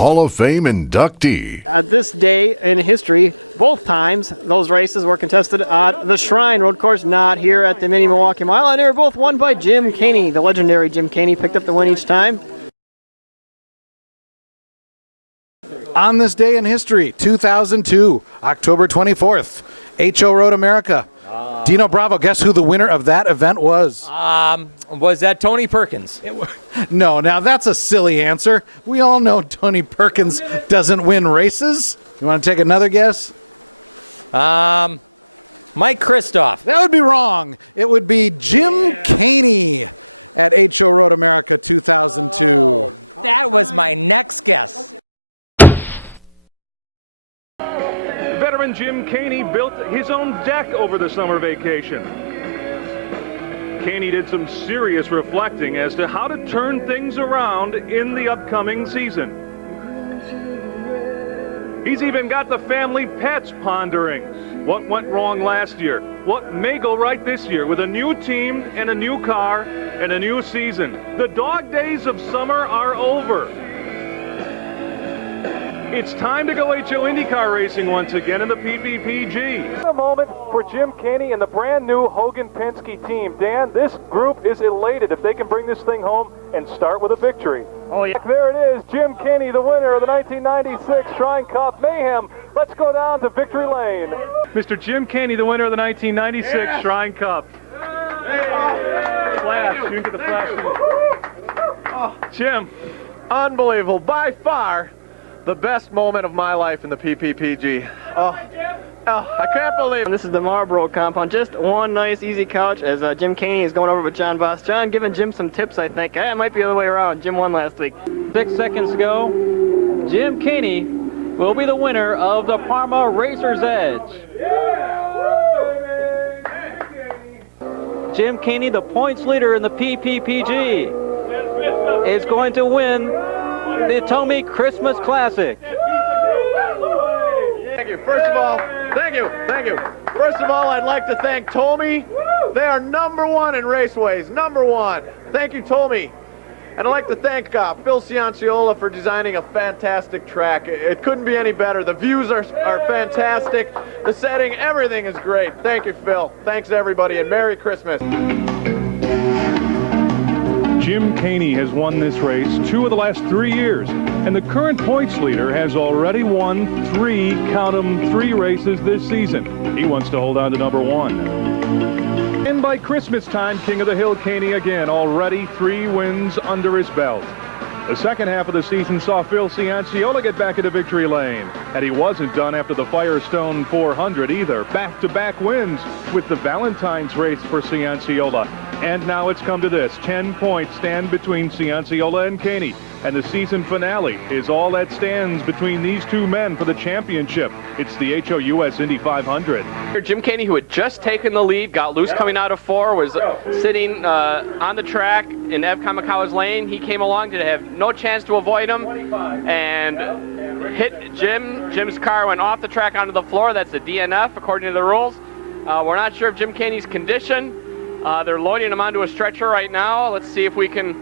Hall of Fame inductee. Veteran Jim Kaehny built his own deck over the summer vacation. Kaehny did some serious reflecting as to how to turn things around in the upcoming season. He's even got the family pets pondering what went wrong last year, what may go right this year with a new team and a new car and a new season. The dog days of summer are over. It's time to go HO IndyCar racing once again in the PPPG. A moment for Jim Kaehny and the brand new Hogan Penske team. Dan, this group is elated if they can bring this thing home and start with a victory. Oh yeah. There it is, Jim Kaehny, the winner of the 1996 Shrine Cup Mayhem. Let's go down to victory lane. Mr. Jim Kaehny, the winner of the 1996 Shrine Cup. Flash, you can get the flash. Jim. Unbelievable, by far the best moment of my life in the PPPG. I can't believe it. This is the Marlboro compound. Just one nice, easy couch as Jim Kaehny is going over with John Voss. John giving Jim some tips, I think. It might be the other way around. Jim won last week. 6 seconds ago, Jim Kaehny will be the winner of the Parma Racer's Edge. Jim Kaehny, the points leader in the PPPG, is going to win the Tommy Christmas Classic. Thank you. First of all, thank you. First of all, I'd like to thank Tommy. They are #1 in raceways, #1. Thank you, Tommy. And I'd like to thank Phil Cianciola for designing a fantastic track. It couldn't be any better. The views are fantastic. The setting, everything is great. Thank you, Phil. Thanks, everybody, and Merry Christmas. Jim Kaehny has won this race 2 of the last 3 years, and the current points leader has already won 3, count 'em, 3 races this season. He wants to hold on to #1. And by Christmas time, King of the Hill Kaehny again, already 3 wins under his belt. The second half of the season saw Phil Cianciola get back into victory lane, and he wasn't done after the Firestone 400 either. Back-to-back wins with the Valentine's race for Cianciola. And now it's come to this. 10 points stand between Cianciola and Kaehny. And the season finale is all that stands between these 2 men for the championship. It's the HO US Indy 500. Jim Kaehny, who had just taken the lead, got loose coming out of 4, was sitting on the track in Ev Kamikawa's lane. He came along, did have no chance to avoid him, and hit Jim. Jim's car went off the track onto the floor. That's a DNF according to the rules. We're not sure of Jim Kaehny's condition. They're loading him onto a stretcher right now. Let's see if we can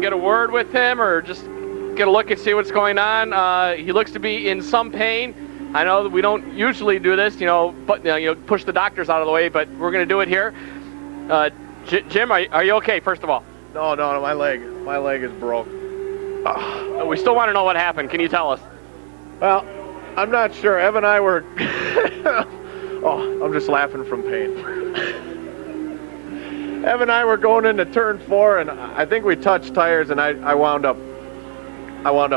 get a word with him or just get a look and see what's going on. He looks to be in some pain. I know that we don't usually do this, but push the doctors out of the way, but we're going to do it here. Jim, are you okay? First of all. No, my leg is broke. We still want to know what happened. Can you tell us? Well, I'm not sure. Ev and I were. I'm just laughing from pain. Ev and I were going into turn 4, and I think we touched tires, and I wound up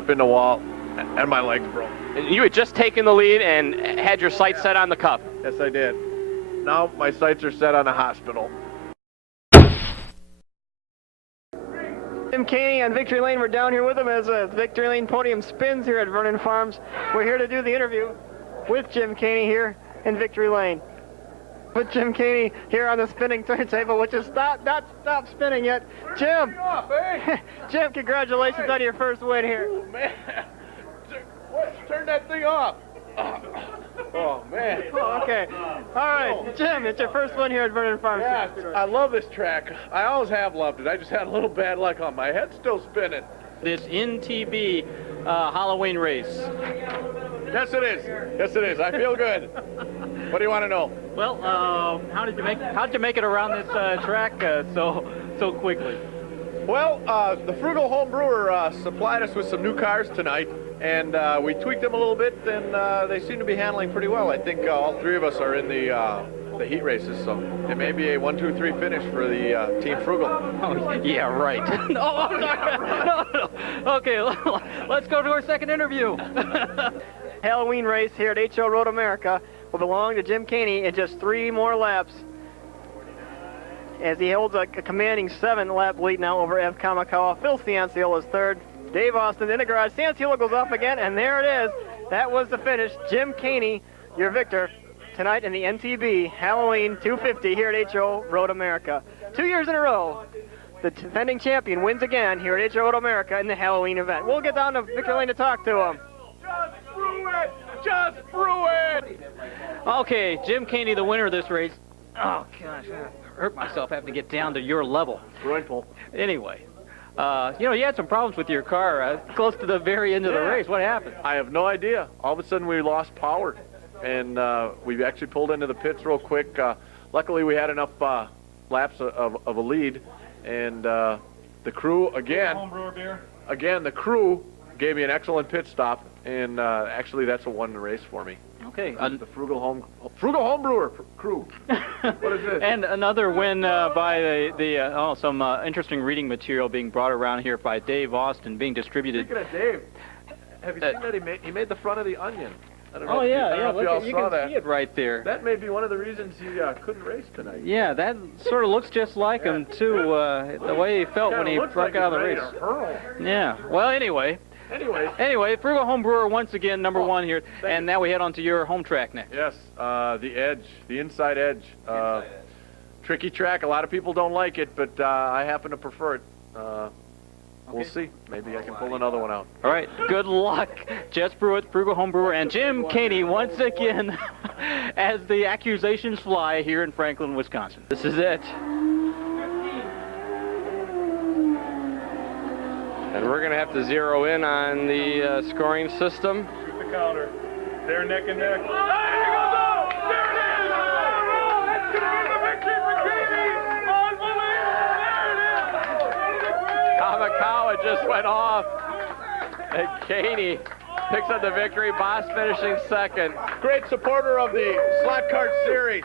in the wall, and my legs broke. You had just taken the lead and had your sights set on the Cup. Yes, I did. Now my sights are set on a hospital. Jim Kaehny on victory lane. We're down here with him as the victory lane podium spins here at Vernon Farms. We're here to do the interview with Jim Kaehny here in victory lane. With Jim Kaehny here on the spinning turntable, which is not stopped spinning yet. Jim, Jim, congratulations on your first win here. Oh, man, turn that thing off. Oh man. Oh, okay. All right, Jim, it's your first win here at Vernon Farms. Yeah, I love this track. I always have loved it. I just had a little bad luck on my head, still spinning. this NTB Halloween race. Yes, it is. Yes, it is. I feel good. What do you want to know? Well, how did you make it around this track so quickly? Well, the Frugal Home Brewer supplied us with some new cars tonight, and we tweaked them a little bit, and they seem to be handling pretty well. I think all three of us are in the heat races, so it may be a 1-2-3 finish for the Team Frugal. Oh, yeah, right. No. Okay, let's go to our second interview. Halloween race here at HO Road America will belong to Jim Kaehny in just 3 more laps, as he holds a commanding 7-lap lead now over Ev Kamakawa. Phil Cianciolo is third. Dave Austin in the garage. Cianciolo goes off again, and there it is. That was the finish. Jim Kaehny, your victor tonight in the NTB Halloween 250 here at HO Road America. 2 years in a row, the defending champion wins again here at HO Road America in the Halloween event. We'll get down to Victory Lane to talk to him. Just brew it! Just brew it! Okay, Jim Kaehny, the winner of this race. Oh, gosh, I hurt myself having to get down to your level. Royal. Anyway, you had some problems with your car close to the very end of the race. What happened? I have no idea. All of a sudden we lost power, and we actually pulled into the pits real quick. Luckily we had enough laps of a lead, and the crew, the crew gave me an excellent pit stop, and actually that's a won the race for me. Okay. The Frugal Home Brewer crew. What is this? And another win by some interesting reading material being brought around here by Dave Austin, being distributed. Speaking of Dave, have you seen that he made the front of the Onion? I don't know Oh, if yeah, I don't know if y'all you saw can that. see it right there. That may be one of the reasons he couldn't race tonight. Yeah, that sort of looks just like him, too, the way he felt when he broke out of the race. Yeah, well, anyway, Frugal Home Brewer once again #1 here, and now we head on to your home track next. Yes, the edge, the inside edge. Tricky track. A lot of people don't like it, but I happen to prefer it. We'll see. Maybe I can pull another one out. All right, good luck. Jess Pruitt, Frugal Home Brewer, and Jim Kaehny once again as the accusations fly here in Franklin, Wisconsin. This is it. And we're going to have to zero in on the scoring system. Shoot the counter. They're neck and neck. Kamakawa just went off, and Kaehny picks up the victory. Boss finishing second. Great supporter of the Slot Kart Series.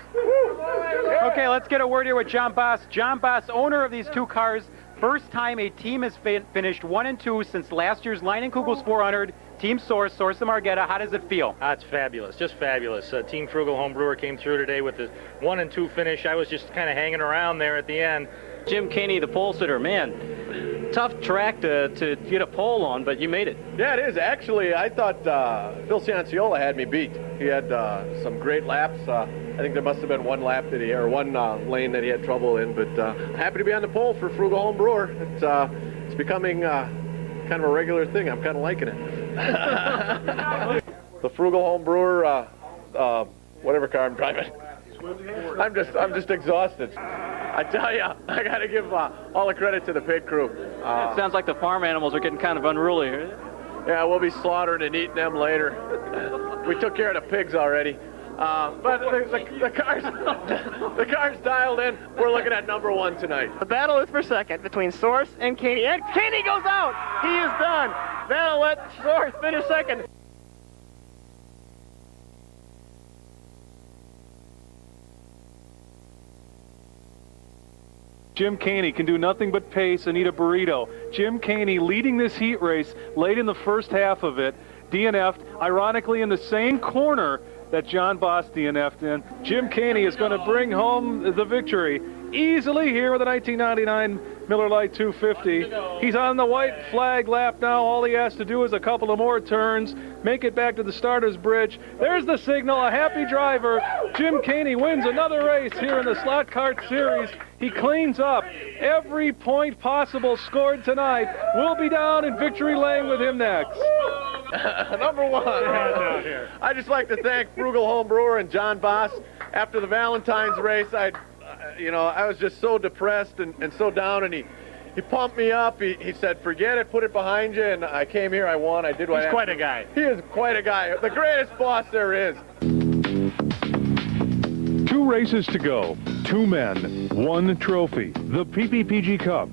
Okay, let's get a word here with John Boss. John Boss, owner of these 2 cars. First time a team has finished 1 and 2 since last year's Leinenkugels 400. Team Source of Margetta. How does it feel? It's fabulous, just fabulous. Team Frugal Home Brewer came through today with the 1 and 2 finish. I was just kind of hanging around there at the end. Jim Kaehny, the pole sitter, man, tough track to get a pole on, but you made it. Yeah, it is. Actually, I thought Phil Cianciola had me beat. He had some great laps. I think there must have been one lap that one lane that he had trouble in, but happy to be on the pole for Frugal Home Brewer. It's becoming kind of a regular thing. I'm kind of liking it. The Frugal Home Brewer, whatever car I'm driving. I'm just exhausted. I tell you, I got to give all the credit to the pit crew. It sounds like the farm animals are getting kind of unruly here. Yeah, we'll be slaughtering and eating them later. We took care of the pigs already. But the car's dialed in. We're looking at #1 tonight. The battle is for second between Source and Kaehny. And Kaehny goes out. He is done. That'll let Source finish second. Jim Kaehny can do nothing but pace and eat a burrito. Jim Kaehny leading this heat race late in the first half of it. DNF'd, ironically, in the same corner that John Boss DNF'd in. Jim Kaehny is going to bring home the victory easily here with a 1999 Miller Lite 250. He's on the white flag lap now. All he has to do is a couple of more turns, make it back to the starter's bridge. There's the signal, a happy driver. Jim Kaehny wins another race here in the Slot Kart Series. He cleans up every point possible scored tonight. We'll be down in victory lane with him next. #1. I'd just like to thank Frugal Home Brewer and John Boss. After the Valentine's race, I was just so depressed and so down, and He pumped me up. He said, forget it, put it behind you, and I came here, I won, I did what I had He's quite to. a guy. He is quite a guy. The greatest boss there is. 2 races to go. 2 men, 1 trophy. The PPPG Cup.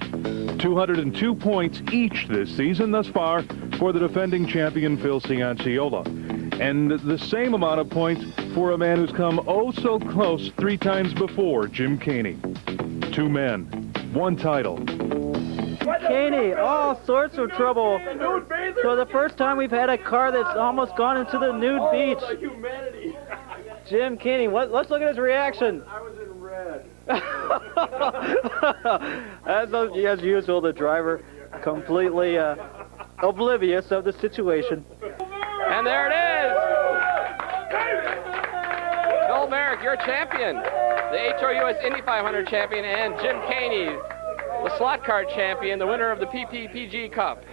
202 points each this season thus far for the defending champion Phil Cianciola. And the same amount of points for a man who's come oh so close 3 times before, Jim Kaehny. 2 men, 1 title. Kaehny, all sorts of trouble. So the first time we've had a car that's almost gone into the nude beach. Jim Kaehny, let's look at his reaction. I was in red. As usual, the driver completely oblivious of the situation. And there it is. Phil Merrick, your champion. The HRUS Indy 500 champion, and Jim Kaehny, the slot car champion, the winner of the PPPG Cup.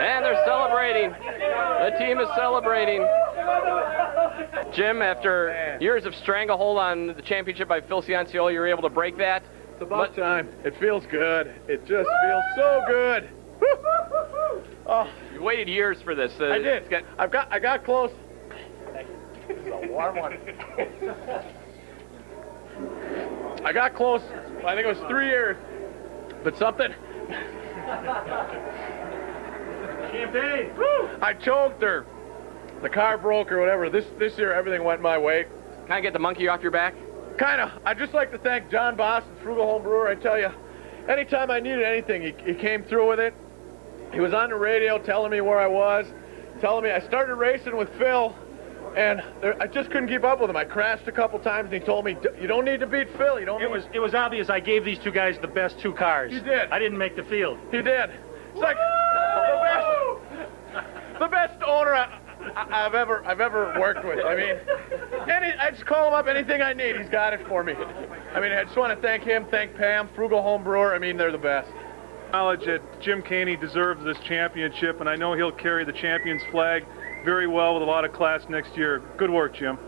And they're celebrating. The team is celebrating. Jim, after years of stranglehold on the championship by Phil Cianciola, you were able to break that. It's about time. It feels good. It just feels so good. Oh, You waited years for this. I did. I got close. This is a warm one. I got close. I think it was 3 years. But something. Champagne. I choked or the car broke or whatever. This year everything went my way. Can I get the monkey off your back? Kind of. I'd just like to thank John Boss and Frugal Home Brewer. I tell you, anytime I needed anything, he came through with it. He was on the radio telling me where I was, telling me I started racing with Phil, and I just couldn't keep up with him. I crashed a couple times, and he told me, you don't need to beat Phil. You don't. It was obvious I gave these 2 guys the best 2 cars. You did. I didn't make the field. He did. It's like the best owner I've ever worked with. I mean, I just call him up, anything I need, he's got it for me. I mean, I just want to thank him, thank Pam, Frugal Home Brewer. I mean, they're the best. Acknowledge that Jim Kaehny deserves this championship, and I know he'll carry the champion's flag very well with a lot of class next year. Good work, Jim.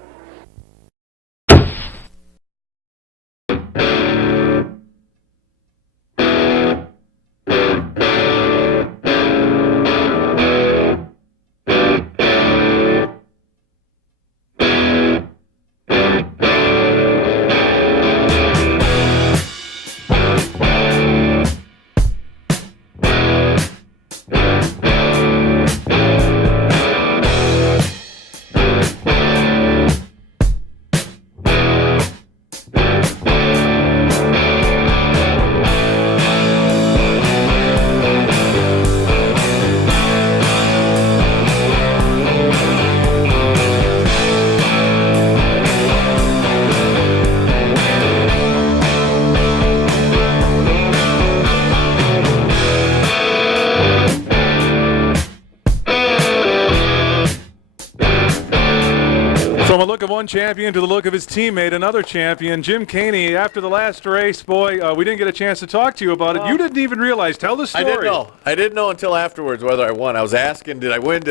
From a look of one champion to the look of his teammate, another champion, Jim Kaehny. After the last race, boy, we didn't get a chance to talk to you about it. You didn't even realize. Tell the story. I didn't know. I didn't know until afterwards whether I won. I was asking, did I win?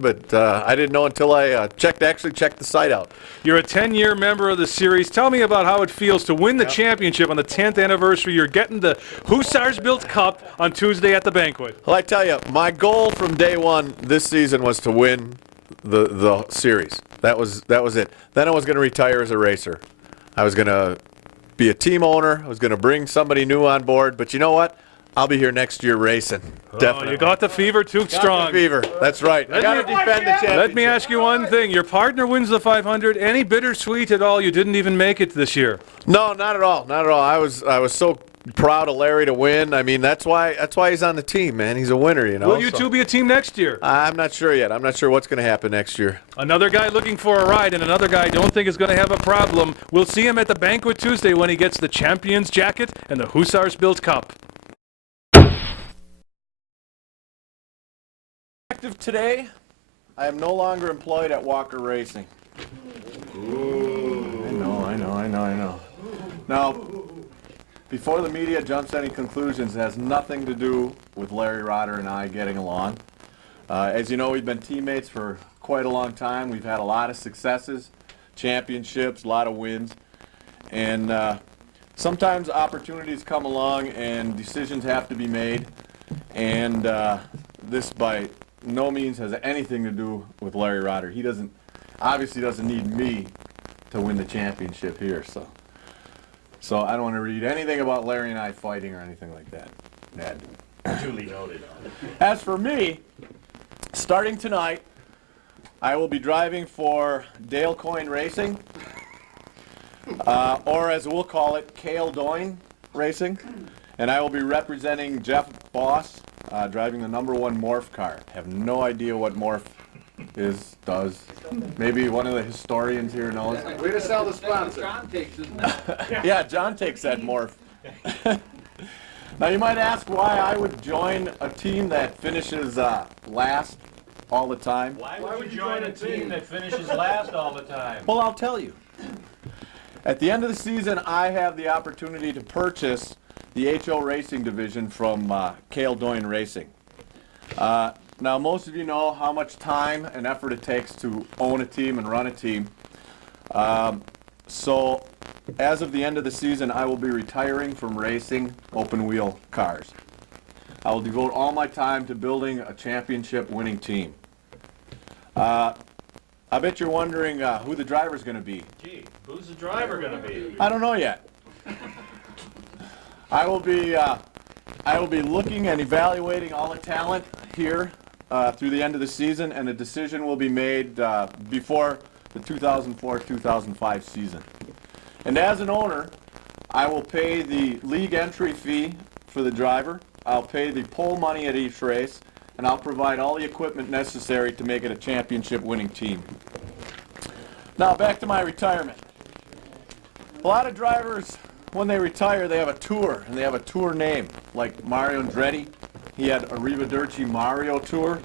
But I didn't know until I actually checked the site out. You're a 10-year member of the series. Tell me about how it feels to win the championship on the 10th anniversary. You're getting the Hussars Built Cup on Tuesday at the banquet. Well, I tell you, my goal from day one this season was to win the series. That was it. Then I was going to retire as a racer. I was going to be a team owner. I was going to bring somebody new on board. But you know what? I'll be here next year racing. Definitely. You got the fever too strong. Got the fever. That's right. I got to defend the championship. Let me ask you one thing. Your partner wins the 500. Any bittersweet at all? You didn't even make it this year. No, not at all. Not at all. I was so proud of Larry to win. I mean, that's why he's on the team, man. He's a winner, you know. Will you two be a team next year? I'm not sure yet. I'm not sure what's going to happen next year. Another guy looking for a ride, and another guy I don't think is going to have a problem. We'll see him at the banquet Tuesday when he gets the champion's jacket and the Hussars Built Cup. Effective today, I am no longer employed at Walker Racing. Ooh. I know. Now, before the media jumps to any conclusions, it has nothing to do with Larry Rotter and I getting along. As you know, we've been teammates for quite a long time. We've had a lot of successes, championships, a lot of wins. And sometimes opportunities come along and decisions have to be made, and this by no means has anything to do with Larry Rotter. He obviously doesn't need me to win the championship here, so I don't want to read anything about Larry and I fighting or anything like that. Duly noted. As for me, starting tonight, I will be driving for Dale Coyne Racing, or as we'll call it, Cale Doyne Racing, and I will be representing Jeff Boss, driving the #1 Morph car. Have no idea what Morph does. Maybe one of the historians here knows. Way to sell the sponsor. Yeah, John takes that Morph. Now you might ask why I would join a team that finishes last all the time. Why would you join a team that finishes last all the time? Well, I'll tell you. At the end of the season, I have the opportunity to purchase the HO Racing division from Cale Doyne Racing. Now, most of you know how much time and effort it takes to own a team and run a team. So, as of the end of the season, I will be retiring from racing open-wheel cars. I will devote all my time to building a championship-winning team. I bet you're wondering who the driver's going to be. Gee, who's the driver going to be? I don't know yet. I will be looking and evaluating all the talent here through the end of the season, and a decision will be made before the 2004-2005 season. And as an owner, I will pay the league entry fee for the driver. I'll pay the pole money at each race, and I'll provide all the equipment necessary to make it a championship-winning team. Now back to my retirement. A lot of drivers, when they retire, they have a tour, and they have a tour name, like Mario Andretti. He had Arrivederci Mario Tour.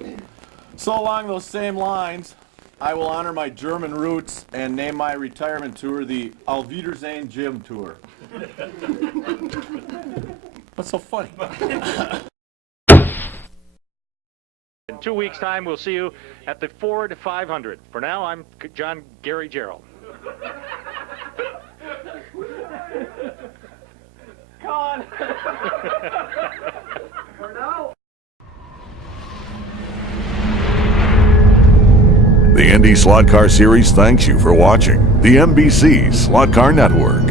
So along those same lines, I will honor my German roots and name my retirement tour the Auf Wiedersehen Jim Tour. What's so funny? In 2 weeks' time, we'll see you at the Ford 500. For now, I'm John Gary Gerald. Come on. For now. The IndySlotCar Series thanks you for watching the NBC Slot Car Network.